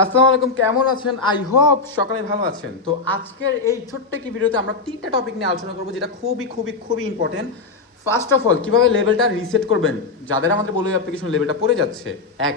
আসসালামু আলাইকুম, কেমন আছেন? আই হোপ সকালে ভালো আছেন। তো আজকের এই ছোট্ট একটি ভিডিওতে আমরা তিনটা টপিক নিয়ে আলোচনা করবো, যেটা খুবই খুবই খুবই ইম্পর্টেন্ট। ফার্স্ট অফ অল, কিভাবে লেভেলটা রিসেট করবেন যাদের আমাদের বলে অ্যাপ্লিকেশন লেভেলটা পড়ে যাচ্ছে।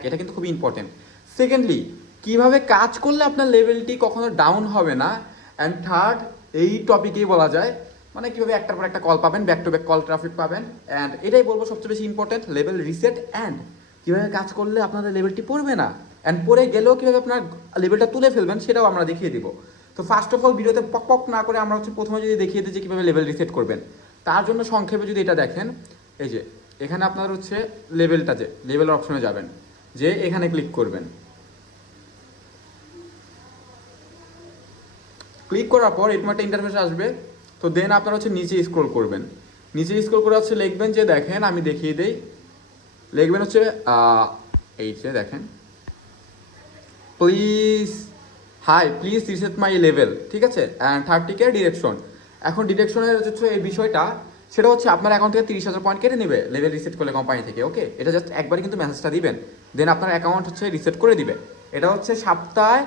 এটা কিন্তু খুবই ইম্পর্টেন্ট। সেকেন্ডলি, কিভাবে কাজ করলে আপনার লেভেলটি কখনো ডাউন হবে না। অ্যান্ড থার্ড, এই টপিকেই বলা যায় মানে কিভাবে একটার পর একটা কল পাবেন, back to back call traffic পাবেন। অ্যান্ড এটাই বলবো সবচেয়ে বেশি ইম্পর্টেন্ট, লেভেল রিসেট। অ্যান্ড কীভাবে কাজ করলে আপনাদের লেভেলটি পড়বে না, অ্যান্ড পরে গেলেও কীভাবে আপনার লেভেলটা তুলে ফেলবেন সেটাও আমরা দেখিয়ে দিব। তো ফার্স্ট অফ অল, ভিডিওতে পক পক না করে আমরা প্রথমে যদি দেখিয়ে দিই যে কীভাবে লেভেল রিসেট করবেন। তার জন্য সংক্ষেপে যদি এটা দেখেন, এই যে এখানে আপনার লেভেলটা, যে লেভেল অপশনে যাবেন, যে এখানে ক্লিক করবেন। ক্লিক করার পর এরকম একটা ইন্টারফেস আসবে। তো দেন আপনারা নিচে স্ক্রল করবেন। নিচে স্ক্রল করে লিখবেন যে, দেখেন আমি দেখিয়ে দিই, লিখবেন এই যে দেখেন, please please reset my level, ঠিক আছে। And 30K direction. এখন ডিরেকশনের এই বিষয়টা, সেটা আপনার অ্যাকাউন্ট থেকে 30,000 পয়েন্ট কেটে নেবে লেভেল রিসেট করলে কোম্পানি থেকে। ওকে, এটা জাস্ট একবারই কিন্তু মেসেজটা দিবেন, দেন আপনার অ্যাকাউন্ট রিসেট করে দিবে। এটা সপ্তাহে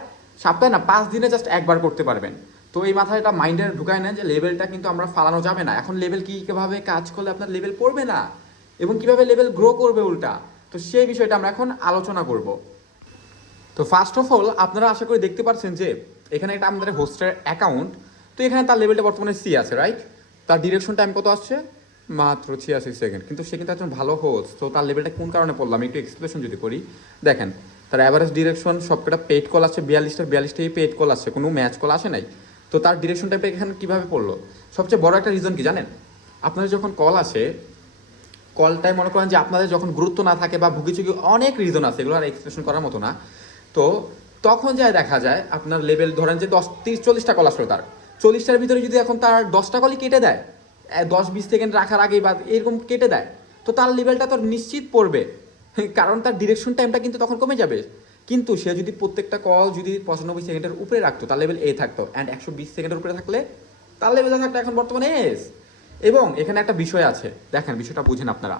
সপ্তাহে না, 5 দিনে জাস্ট একবার করতে পারবেন। তো এই মাথায় এটা মাইন্ডে ঢুকায় নেন যে লেভেলটা কিন্তু আমরা ফালানো যাবে না। এখন লেভেল কীভাবে কাজ করলে আপনার লেভেল পড়বে না এবং কীভাবে লেভেল গ্রো করবে উল্টা, তো সেই বিষয়টা আমরা এখন আলোচনা করব। তো ফার্স্ট অফ অল, আপনারা আশা করি দেখতে পাচ্ছেন যে এখানে একটা আমাদের হোস্টের অ্যাকাউন্ট। তো এখানে তার লেভেলটা বর্তমানে সি আছে, রাইট। তার ডিরেকশন টাইম কত আসছে? মাত্র 86 সেকেন্ড। কিন্তু সে কিন্তু একজন ভালো হোস্ট। তো তার লেভেলটা কোন কারণে পড়লাম একটু এক্সপ্লেশন যদি করি, দেখেন তার অ্যাভারেজ ডিরেকশন সবকটা পেইড কল আছে 42টাই পেইড কল আছে, কোনো ম্যাচ কল আসে নাই। তো তার ডিরেকশন টাইপটা এখানে কীভাবে পড়লো? সবচেয়ে বড় একটা রিজন কি জানেন? আপনাদের যখন কল আসে, কলটাই মনে করেন যে আপনাদের যখন গুরুত্ব না থাকে বা ভুগিচুগি অনেক রিজন আছে, এগুলো আর এক্সপ্রেশন করার মতো না। তো তখন দেখা যায় আপনার লেভেল, ধরেন যে 10-30-40টা কল আসলো, তার 40টার ভিতরে যদি এখন তার 10টা কলই কেটে দেয়, 10-20 সেকেন্ড রাখার আগেই বা এরকম কেটে দেয়, তো তার লেভেলটা তো নিশ্চিত পড়বে, কারণ তার ডিরেকশন টাইমটা কিন্তু তখন কমে যাবে। কিন্তু সে যদি প্রত্যেকটা কল যদি 95 সেকেন্ডের উপরে রাখতো, তার লেভেল এ থাকতো। অ্যান্ড 120 সেকেন্ডের উপরে থাকলে তার লেভেলটা থাকতো এখন বর্তমানে এস। এবং এখানে একটা বিষয় আছে, দেখেন বিষয়টা বুঝেন আপনারা।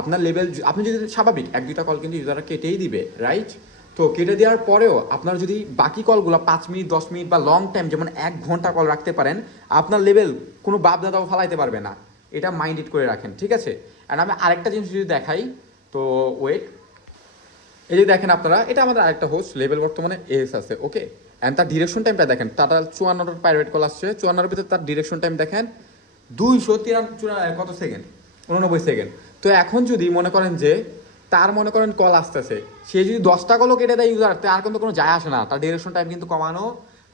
আপনার লেভেল, আপনি যদি স্বাভাবিক 1-2টা কল কিন্তু ইউজাররা কেটেই দিবে, রাইট। তো কেটে দেওয়ার পরেও আপনার যদি বাকি কলগুলো 5 মিনিট 10 মিনিট বা লং টাইম, যেমন 1 ঘন্টা কল রাখতে পারেন, আপনার লেভেল কোনো বাপ দাদাও ফালাইতে পারবে না। এটা মাইন্ডেড করে রাখেন, ঠিক আছে। আর আমি আরেকটা জিনিস যদি দেখাই, তো ওয়েট, এই যে দেখেন আপনারা, এটা আমাদের আরেকটা হোস্ট, লেভেল বর্তমানে এস আছে, ওকে। অ্যান্ড তার ডিরেকশন টাইমটা দেখেন, টোটাল 54টা প্রাইভেট কল আসছে, 54-এর ভিতরে তার ডিরেকশন টাইম দেখেন 293 কত সেকেন্ড, 89 সেকেন্ড। তো এখন যদি মনে করেন যে তার মনে করেন কল আসতেছে, সে যদি 10টা কলও কেটে দেয় ইউজার, তার কিন্তু কোনো যায় আসে না, তার ডিরেকশন টাইম কিন্তু কমানো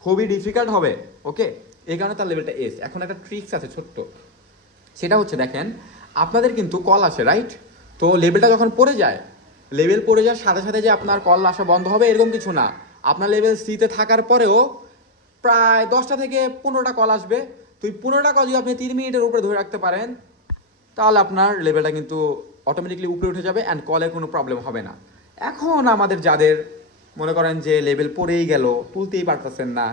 খুবই ডিফিকাল্ট হবে, ওকে। এই কারণে তার লেভেলটা এস। এখন একটা ট্রিক্স আছে ছোট্ট, সেটা দেখেন আপনাদের কিন্তু কল আসে, রাইট। তো লেভেলটা যখন পড়ে যায়, লেভেল পড়ে যাওয়ার সাথে সাথে যে আপনার কল আসা বন্ধ হবে এরকম কিছু না। আপনার লেভেল সিতে থাকার পরেও প্রায় 10টা থেকে 15টা কল আসবে। তো এই 15টা কল যদি আপনি 3 মিনিটের উপরে ধরে রাখতে পারেন, তাহলে আপনার লেভেলটা কিন্তু অটোমেটিকলি উপরে উঠে যাবে অ্যান্ড কলে কোনো প্রবলেম হবে না। এখন আমাদের যাদের মনে করেন যে লেভেল পড়েই গেল, তুলতেই পারতেছেন না,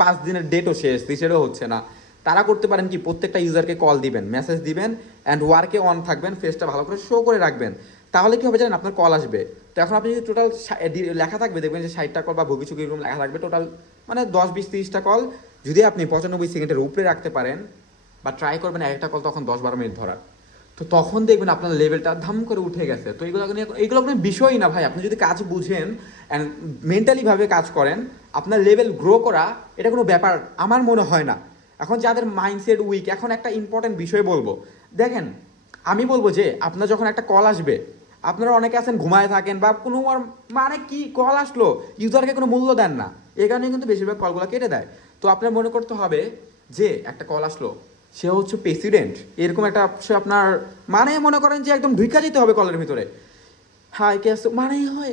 5 দিনের ডেটও শেষ, রিসেটও হচ্ছে না, তারা করতে পারেন কি, প্রত্যেকটা ইউজারকে কল দিবেন, মেসেজ দিবেন, অ্যান্ড ওয়ার্কে অন থাকবেন, ফেসটা ভালো করে শো করে রাখবেন। তাহলে কি হবে জানেন, আপনার কল আসবে। তো এখন আপনি যদি টোটাল লেখা থাকবে, দেখবেন যে 60টা কল বা ভুগিচুগি এরকম লেখা থাকবে, টোটাল মানে 10-20-30টা কল যদি আপনি 95 সেকেন্ডের উপরে রাখতে পারেন, বা ট্রাই করবেন একটা কল তখন 10-12 মিনিট ধরার, তো তখন দেখবেন আপনার লেভেলটা ধাম করে উঠে গেছে। তো এইগুলো কোনো বিষয়ই না ভাই। আপনি যদি কাজ বুঝেন অ্যান্ড মেন্টালিভাবে কাজ করেন, আপনার লেভেল গ্রো করা এটা কোনো ব্যাপার আমার মনে হয় না। এখন যাদের মাইন্ডসেট উইক, এখন একটা ইম্পর্টেন্ট বিষয় বলবো, দেখেন আমি বলবো যে আপনার যখন একটা কল আসবে, আপনারা অনেকে আছেন ঘুমায় থাকেন বা কোনো মানে কি কল আসলো, ইউজারকে কোনো মূল্য দেন না, এই কারণে কিন্তু বেশিরভাগ কলগুলো কেটে দেয়। তো আপনার মনে করতে হবে যে একটা কল আসলো, সে প্রেসিডেন্ট, এরকম একটা সে আপনার মানে মনে করেন যে একদম ঢুকা যেতে হবে কলের ভিতরে, হাই কেস মানে হয়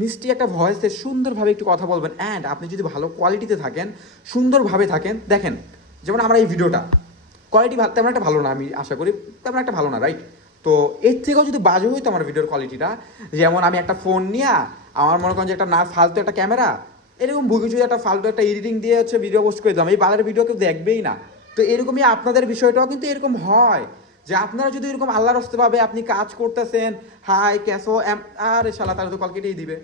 মিষ্টি একটা ভয়েসে সুন্দরভাবে একটু কথা বলবেন। অ্যান্ড আপনি যদি ভালো কোয়ালিটিতে থাকেন, সুন্দরভাবে থাকেন, দেখেন যেমন আমরা এই ভিডিওটা কোয়ালিটি তেমন একটা ভালো না, আমি আশা করি তেমন একটা ভালো না, রাইট। তো এর থেকেও যদি বাজে হইতো আমার ভিডিওর কোয়ালিটিটা, যেমন আমি একটা ফোন নিয়ে আমার মনে করেন যে একটা না ফালতু একটা ক্যামেরা, এরকম ভুগিচু একটা ফালতু একটা এডিটিং দিয়ে ভিডিও পোস্ট করে দিলাম, এই বালের ভিডিও কেউ দেখবেই না। তো এরকমই আপনাদের বিষয়টাও কিন্তু এরকম হয়, যে আপনারা যদি এরকম আল্লাহর রাস্তাভাবে আপনি কাজ করতেছেন, হাই ক্যাসো আর শালা তারা তো কল কেটেই দিবে,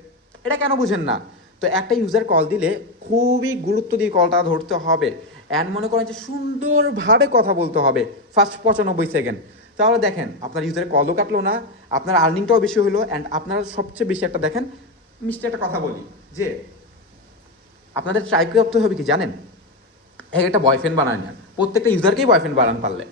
এটা কেন বুঝেন না? তো একটা ইউজার কল দিলে খুবই গুরুত্ব দিয়ে কলটা ধরতে হবে, অ্যান্ড মনে করেন যে সুন্দরভাবে কথা বলতে হবে ফার্স্ট 95 সেকেন্ড। তাহলে দেখেন আপনার ইউজারের কলও কাটলো না, আপনার আর্নিংটাও বেশি হলো, অ্যান্ড আপনার সবচেয়ে বেশি একটা দেখেন মিষ্টি একটা কথা বলি যে আপনাদের ট্রাই করতে হবে কি জানেন, একটা বয়ফ্রেন্ড বানায় না, প্রত্যেকটা ইউজারকেই বয়ফ্রেন্ড বানান পারলে।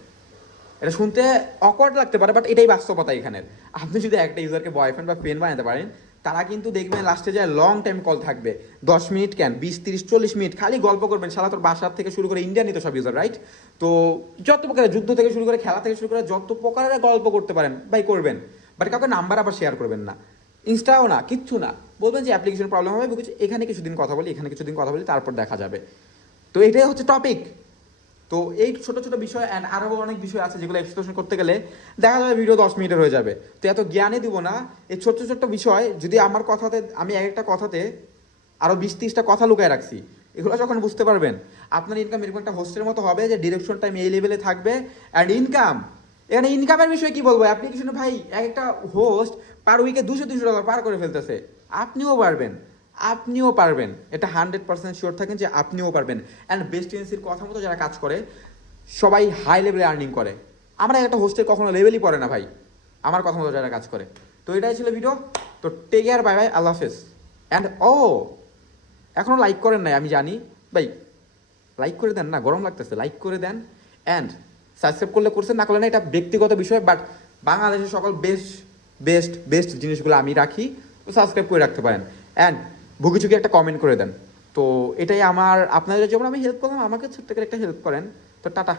এটা শুনতে অকওয়ার্ড লাগতে পারে, বাট এটাই বাস্তবতা এখানের। আপনি যদি একটা ইউজারকে বয়ফ্রেন্ড বা ফ্রেন্ড বানাতে পারেন, তারা কিন্তু দেখবেন লাস্টে যায় লং টাইম কল থাকবে, 10 মিনিট কেন 20, 30, 40 মিনিট খালি গল্প করবেন। সারা তোর বাসার থেকে শুরু করে ইন্ডিয়ানই তো সব ইউজার, রাইট? তো যত প্রকারের যুদ্ধ থেকে শুরু করে খেলা থেকে শুরু করে যত প্রকারের গল্প করতে পারেন ভাই করবেন, বাট কাউকে নাম্বার আবার শেয়ার করবেন না, ইনস্টাও না, কিচ্ছু না। বলবেন যে অ্যাপ্লিকেশন প্রবলেম হবে, বিকজ এখানে কিছুদিন কথা বলি, এখানে কিছুদিন কথা বলি, তারপর দেখা যাবে। তো এটাই হচ্ছে টপিক। তো এই ছোটো ছোটো বিষয় অ্যান্ড আরও অনেক বিষয় আছে যেগুলো এক্সপ্লেশন করতে গেলে দেখা যাবে ভিডিও 10 মিনিটের হয়ে যাবে। তো এত জ্ঞানই দিব না, এই ছোট্ট ছোট্ট বিষয় যদি আমার কথাতে আমি এক একটা কথাতে আরও 20-30টা কথা লুকায় রাখছি, এগুলো যখন বুঝতে পারবেন আপনার ইনকাম এরকম একটা হোস্টের মতো হবে যে ডিরেকশন টাইম এই লেভেলে থাকবে। অ্যান্ড ইনকাম, এখানে ইনকামের বিষয়ে কি বলবো, অ্যাপ্লিকেশনে ভাই এক একটা হোস্ট পার উইকে $200-300 পার করে ফেলতেছে, আপনিও পারবেন, আপনিও পারবেন, এটা 100% শিওর থাকেন যে আপনিও পারবেন। অ্যান্ড বেস্ট এজেন্সির কথা মতো যারা কাজ করে সবাই হাই লেভেলে আর্নিং করে, আমরা একটা হোস্টের কখনো লেভেলই পড়ে না ভাই, আমার কথা মতো যারা কাজ করে। তো এটাই ছিল ভিডিও, তো টেক কেয়ার, বাই বাই, আল্লাহ হাফেজ। অ্যান্ড এখনও লাইক করেন নাই আমি জানি ভাই, লাইক করে দেন না, গরম লাগতেছে, লাইক করে দেন। অ্যান্ড সাবস্ক্রাইব করলে করছেন, না করলে না, এটা ব্যক্তিগত বিষয়, বাট বাংলাদেশের সকল বেস্ট বেস্ট বেস্ট জিনিসগুলো আমি রাখি, তো সাবস্ক্রাইব করে রাখতে পারেন। অ্যান্ড ভুগিচুকি একটা কমেন্ট করে দেন। তো এটাই আমার আপনাদের, যেমন আমি হেল্প করলাম, আমাকে ছোট্ট করে একটা হেল্প করেন। তো টাটা।